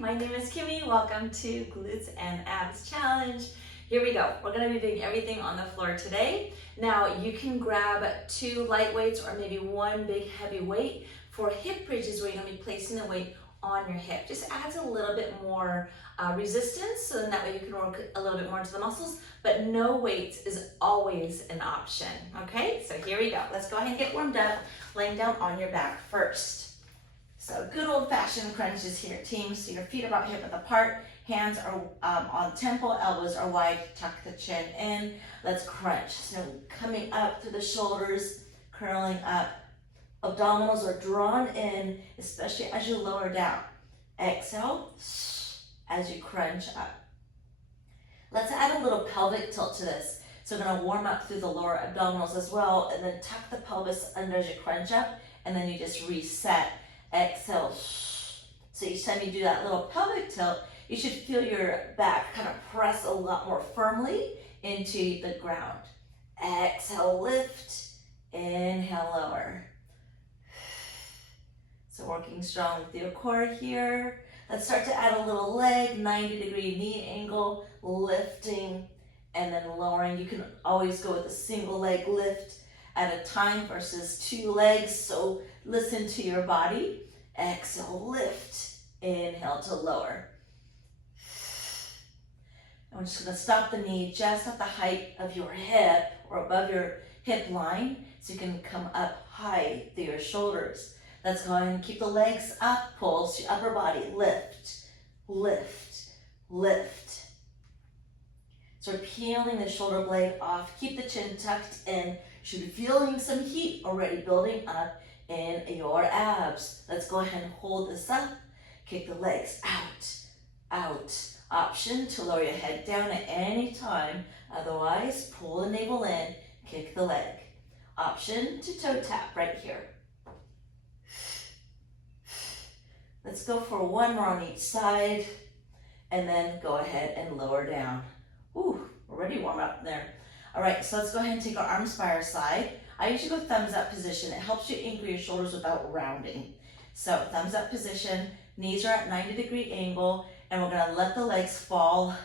my name is Kimmy. Welcome to Glutes and Abs Challenge. Here we go. We're going to be doing everything on the floor today. Now you can grab 2 light weights or maybe 1 big heavy weight for hip bridges where you're going to be placing the weight on your hip. Just adds a little bit more resistance, so then that way you can work a little bit more into the muscles, but no weights is always an option. Okay, so here we go. Let's go ahead and get warmed up, laying down on your back first. So good old-fashioned crunches here, team. So your feet are about hip width apart, hands are on temple, elbows are wide, tuck the chin in. Let's crunch. So coming up through the shoulders, curling up. Abdominals are drawn in, especially as you lower down. Exhale as you crunch up. Let's add a little pelvic tilt to this. So we're gonna warm up through the lower abdominals as well, and then tuck the pelvis under as you crunch up, and then you just reset. Exhale. So each time you do that little pelvic tilt, you should feel your back kind of press a lot more firmly into the ground. Exhale, lift. Inhale, lower. So working strong with your core here. Let's start to add a little leg, 90-degree knee angle, lifting and then lowering. You can always go with a single leg lift at a time versus 2 legs, so listen to your body. Exhale, lift. Inhale to lower. And we're just going to stop the knee just at the height of your hip or above your hip line, so you can come up high through your shoulders. Let's go ahead and keep the legs up, pulse your upper body, lift, lift, lift. So we're peeling the shoulder blade off, keep the chin tucked in. Should be feeling some heat already building up in your abs. Let's go ahead and hold this up, kick the legs out, out. Option to lower your head down at any time, otherwise pull the navel in, kick the leg. Option to toe tap right here. Let's go for 1 more on each side, and then go ahead and lower down. Ooh, we're ready to warm up there. All right, so let's go ahead and take our arms by our side. I usually go thumbs up position. It helps you anchor your shoulders without rounding. So thumbs up position, knees are at 90-degree angle, and we're gonna let the legs fall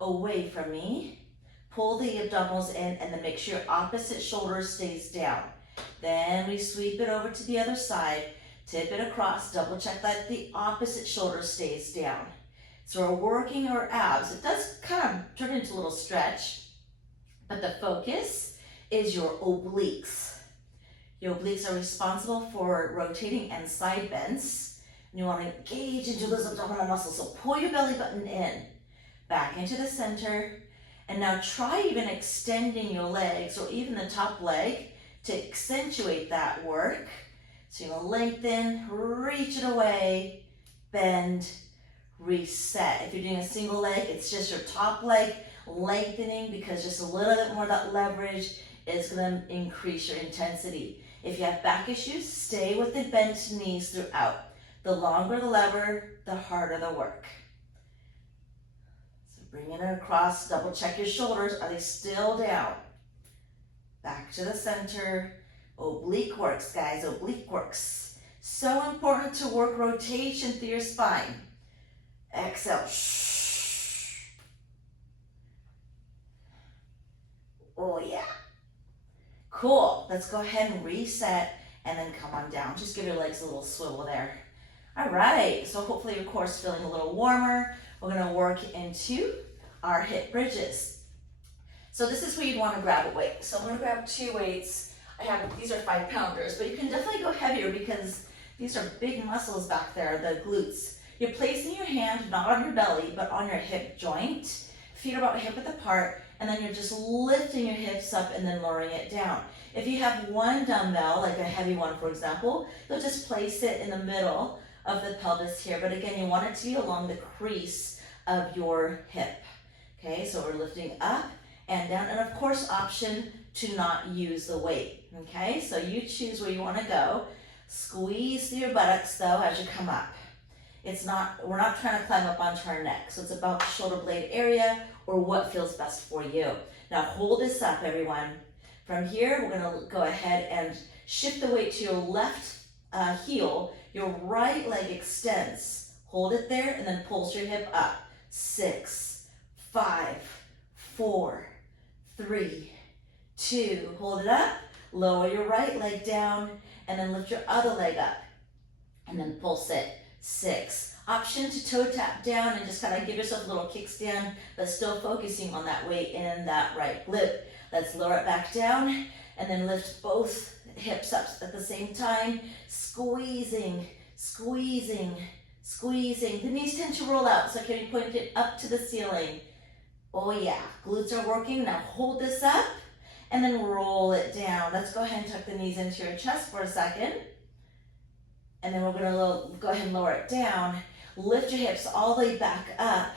away from me. Pull the abdominals in, and then make sure your opposite shoulder stays down. Then we sweep it over to the other side, tip it across, double check that the opposite shoulder stays down. So we're working our abs. It does kind of turn into a little stretch, but the focus is your obliques. Your obliques are responsible for rotating and side bends. And you want to engage into those abdominal muscles. So pull your belly button in, back into the center. And now try even extending your legs or even the top leg to accentuate that work. So you're gonna lengthen, reach it away, bend, reset. If you're doing a single leg, it's just your top leg lengthening, because just a little bit more of that leverage is gonna increase your intensity. If you have back issues, stay with the bent knees throughout. The longer the lever, the harder the work. So bring it across, double check your shoulders. Are they still down? Back to the center. Oblique works, guys, oblique works. So important to work rotation through your spine. Exhale. Oh yeah. Cool. Let's go ahead and reset and then come on down. Just give your legs a little swivel there. All right, so hopefully your core is feeling a little warmer. We're gonna work into our hip bridges. So this is where you'd wanna grab a weight. So I'm gonna grab 2 weights. These are 5-pounders, but you can definitely go heavier because these are big muscles back there, the glutes. You're placing your hand not on your belly, but on your hip joint. Feet are about hip width apart, and then you're just lifting your hips up and then lowering it down. If you have 1 dumbbell, like a heavy one, for example, you'll just place it in the middle of the pelvis here. But again, you want it to be along the crease of your hip. Okay, so we're lifting up and down, and of course, option to not use the weight. Okay, so you choose where you want to go. Squeeze through your buttocks though as you come up. We're not trying to climb up onto our neck, so it's about the shoulder blade area or what feels best for you. Now hold this up, everyone. From here, we're gonna go ahead and shift the weight to your left heel. Your right leg extends. Hold it there and then pulse your hip up. 6, 5, 4, 3, 2. Hold it up. Lower your right leg down and then lift your other leg up. And then pulse it. 6. Option to toe tap down and just kind of give yourself a little kickstand, but still focusing on that weight in that right glute. Let's lower it back down and then lift both hips up at the same time. Squeezing, squeezing, squeezing. The knees tend to roll out, so can you point it up to the ceiling? Oh yeah, glutes are working. Now hold this up and then roll it down. Let's go ahead and tuck the knees into your chest for a second. And then we're gonna go ahead and lower it down. Lift your hips all the way back up.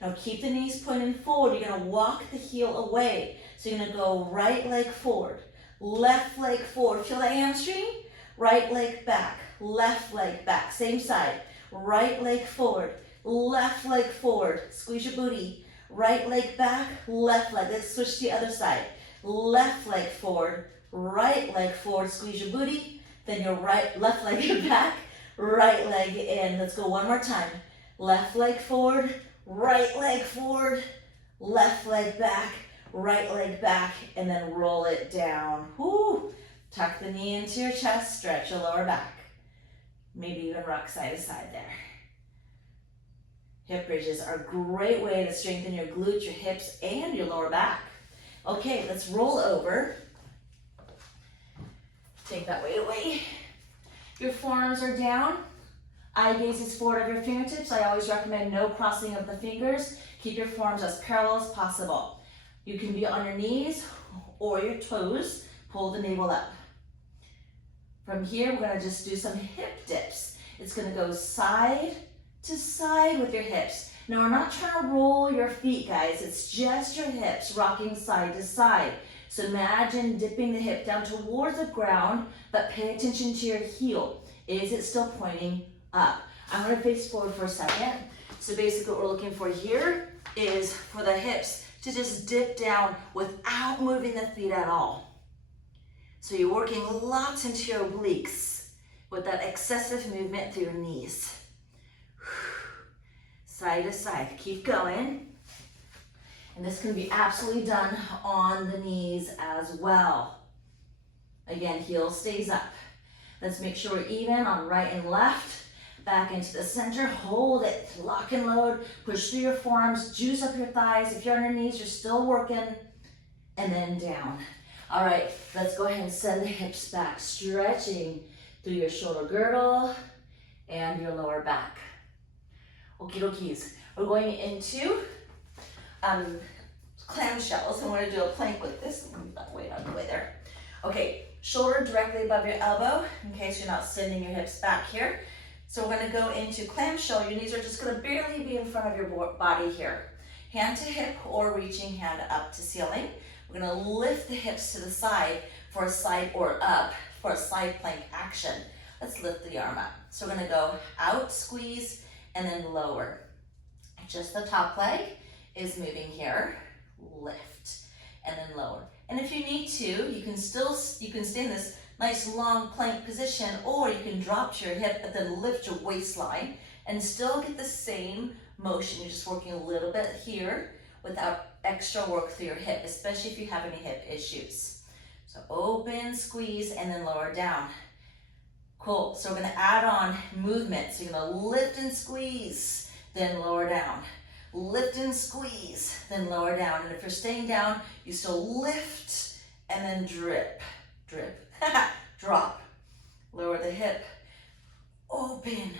Now keep the knees pointing forward. You're gonna walk the heel away. So you're gonna go right leg forward, left leg forward. Feel that hamstring? Right leg back, left leg back, same side. Right leg forward, left leg forward. Squeeze your booty. Right leg back, left leg. Let's switch to the other side. Left leg forward, right leg forward. Squeeze your booty. Then your left leg back, right leg in. Let's go one more time. Left leg forward, right leg forward, left leg back, right leg back, and then roll it down. Whoo! Tuck the knee into your chest, stretch your lower back. Maybe even rock side to side there. Hip bridges are a great way to strengthen your glutes, your hips, and your lower back. Okay, let's roll over. Take that weight away. Your forearms are down. Eye gaze is forward of your fingertips. I always recommend no crossing of the fingers. Keep your forearms as parallel as possible. You can be on your knees or your toes. Pull the navel up. From here, we're gonna just do some hip dips. It's gonna go side to side with your hips. Now, we're not trying to roll your feet, guys. It's just your hips rocking side to side. So imagine dipping the hip down towards the ground, but pay attention to your heel. Is it still pointing up? I'm gonna face forward for a second. So basically what we're looking for here is for the hips to just dip down without moving the feet at all. So you're working lots into your obliques with that excessive movement through your knees. Side to side, keep going. And this can be absolutely done on the knees as well. Again, heel stays up. Let's make sure we're even on right and left. Back into the center, hold it, lock and load, push through your forearms, juice up your thighs. If you're on your knees, you're still working, and then down. All right, let's go ahead and send the hips back, stretching through your shoulder girdle and your lower back. Okie dokies, we're going into clamshells, and we're gonna do a plank with this. Move that weight out of the way there. Okay, shoulder directly above your elbow, in case you're not sending your hips back here. So we're gonna go into clamshell. Your knees are just gonna barely be in front of your body here. Hand to hip or reaching hand up to ceiling. We're gonna lift the hips to the side for a side or up for a side plank action. Let's lift the arm up. So we're gonna go out, squeeze, and then lower. Just the top leg is moving here. Lift, and then lower. And if you need to, you can stay in this nice long plank position, or you can drop to your hip and then lift your waistline and still get the same motion. You're just working a little bit here without extra work through your hip, especially if you have any hip issues. So open, squeeze, and then lower down. Cool, so we're gonna add on movement. So you're gonna lift and squeeze, then lower down. Lift and squeeze, then lower down. And if you're staying down, you still lift and then drip, drip, drop. Lower the hip, open,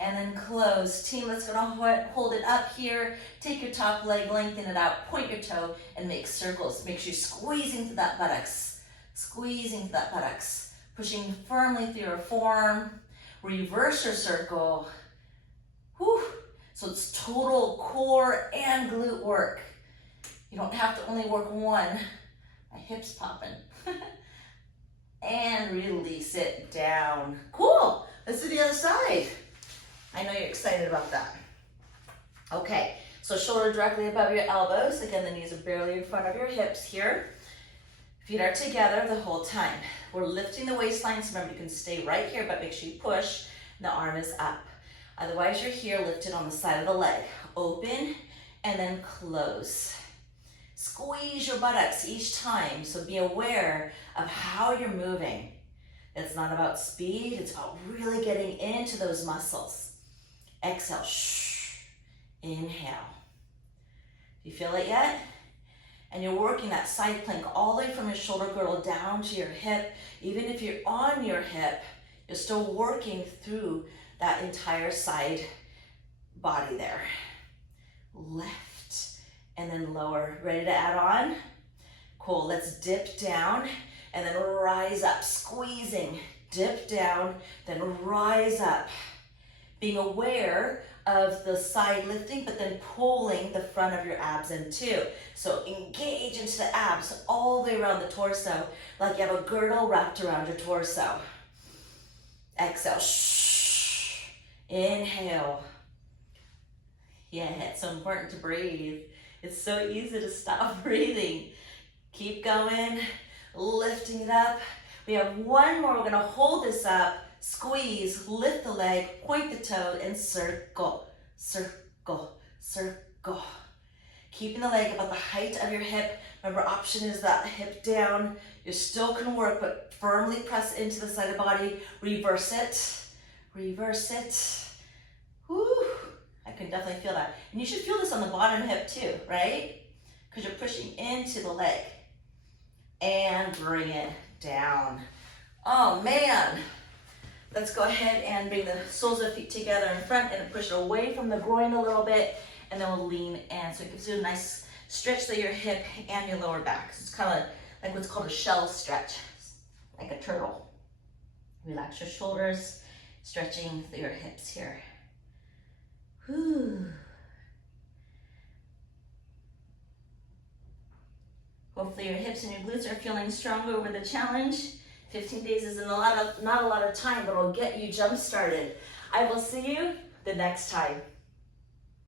and then close. Team, let's go hold it up here. Take your top leg, lengthen it out, point your toe, and make circles. Make sure you're squeezing through that buttocks, squeezing through that buttocks, pushing firmly through your forearm. Reverse your circle. Whew. So it's total core and glute work. You don't have to only work one. My hip's popping. And release it down. Cool, let's do the other side. I know you're excited about that. Okay, so shoulder directly above your elbows. Again, the knees are barely in front of your hips here. Feet are together the whole time. We're lifting the waistline, so remember you can stay right here, but make sure you push. The arm is up. Otherwise, you're here lifted on the side of the leg. Open and then close. Squeeze your buttocks each time, so be aware of how you're moving. It's not about speed, it's about really getting into those muscles. Exhale, shh. Inhale. Do you feel it yet? And you're working that side plank all the way from your shoulder girdle down to your hip. Even if you're on your hip, you're still working through that entire side body there. Lift and then lower. Ready to add on? Cool, let's dip down and then rise up, squeezing. Dip down, then rise up. Being aware of the side lifting, but then pulling the front of your abs in too. So engage into the abs all the way around the torso, like you have a girdle wrapped around your torso. Exhale, shh. Inhale. Yeah, it's so important to breathe. It's so easy to stop breathing. Keep going, lifting it up. We have one more, we're gonna hold this up, squeeze, lift the leg, point the toe, and circle, circle, circle. Keeping the leg about the height of your hip. Remember, option is that hip down. You still can work, but firmly press into the side of the body. Reverse it, reverse it. Woo, I can definitely feel that. And you should feel this on the bottom hip too, right? Because you're pushing into the leg. And bring it down. Oh man. Let's go ahead and bring the soles of the feet together in front and push it away from the groin a little bit, and then we'll lean in. So it gives you a nice stretch through your hip and your lower back. So it's kind of like what's called a shell stretch, like a turtle. Relax your shoulders, stretching through your hips here. Whew. Hopefully your hips and your glutes are feeling stronger over the challenge. 15 days isn't not a lot of time, but it'll get you jump started. I will see you the next time.